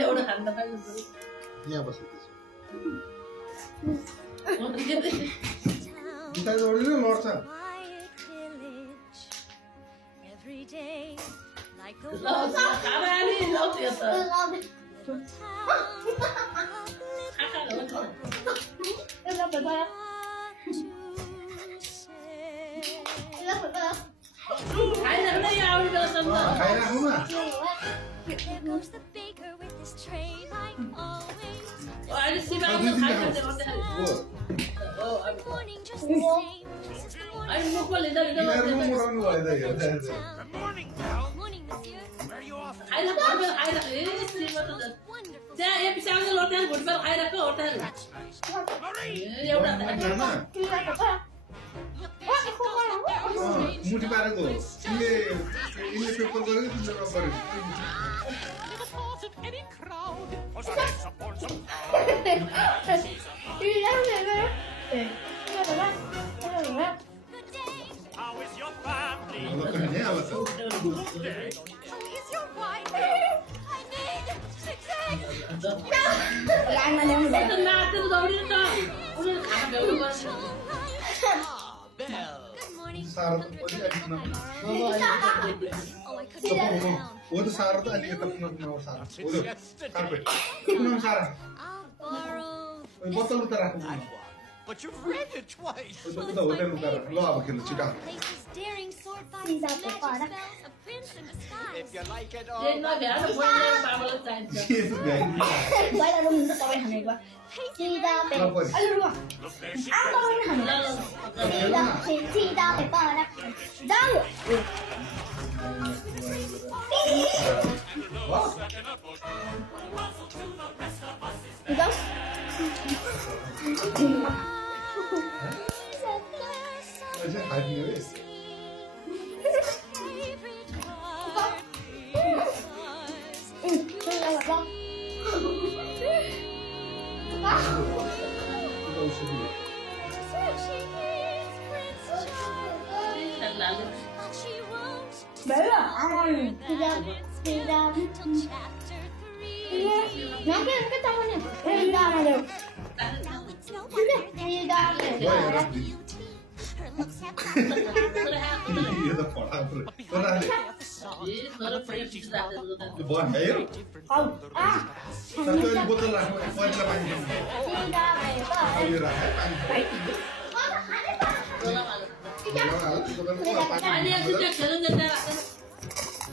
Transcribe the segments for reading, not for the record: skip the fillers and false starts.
एउटा खान पाइन्छ यहाँ बसेको बिता जोडिनु लड्छ खाना नि लौट्यो त खाइराख्दै आउने बेलासम्म त खाइराख्नु न अहिले सिमाको खाइराख्दै गर्दाखेरि हो अहिले मुखमा लिँदा लिँदा बिमारमा मोटाउनु भयो त हेर्दा त्यहाँ एपिसी आउँछ लोट्यान घुटमा खाइरहेको होटल एउटा मुठी पारेको यिनले पेपर गरेको तिमीले रक गरेको नाच्नु दौडिनु त उनीहरू खाना भ्याउनु पर्छ सारो त अलिकति हो त सारो त अलिकति सारो हो कार्पेट सारा बोतल उता राख्नु But you've read it twice. उता होटेल उता ल अब खेल्नु छिटा If you like it all. ट्रेनमा भ्याएर बोल्ने बाबालाई चाहिन्छ ऐसे खाती है ये तो पढ़ा पर पढ़ा ले तो बहुत है यार सबको बोतल रखो पानी ला पानी ये रहा है पानी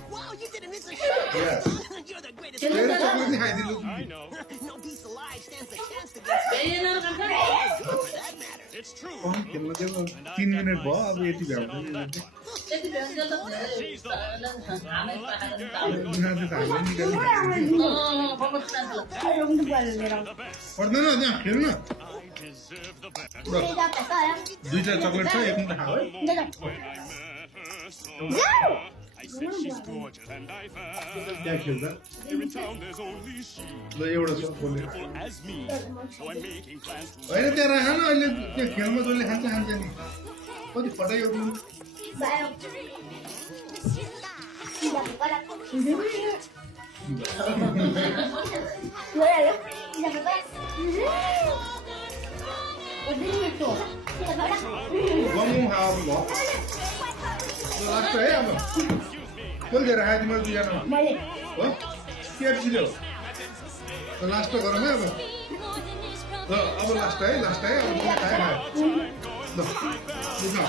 Wow, you did an instant shot. Yes. You're the greatest. I know. No beast alive stands a chance against that matter. It's true. कौन खेलना चाहिए 3 मिनट भयो अब यति भ्याउँदैन त्यति भ्याउँछ त खानै पर्दैन त्यहाँ खेल्न दुईटा चकलेट छ एक मिनट खाऊ त्यहाँ खेल्दा ल एउटा छ बोले होइन त्यहाँ राख न अहिले त्यो खेलमा जसले खान्छ खान्छ नि कति फटाइ उठ्नु गमौँ खाऊ भयो लास्ट है अब कसले दिएर खायो तिमीहरू दुईजनामा हो केएफसी ल्याऊ लास्ट गरौँ है अब ल अब लास्ट है अब खायो खायो ल बुझ्नु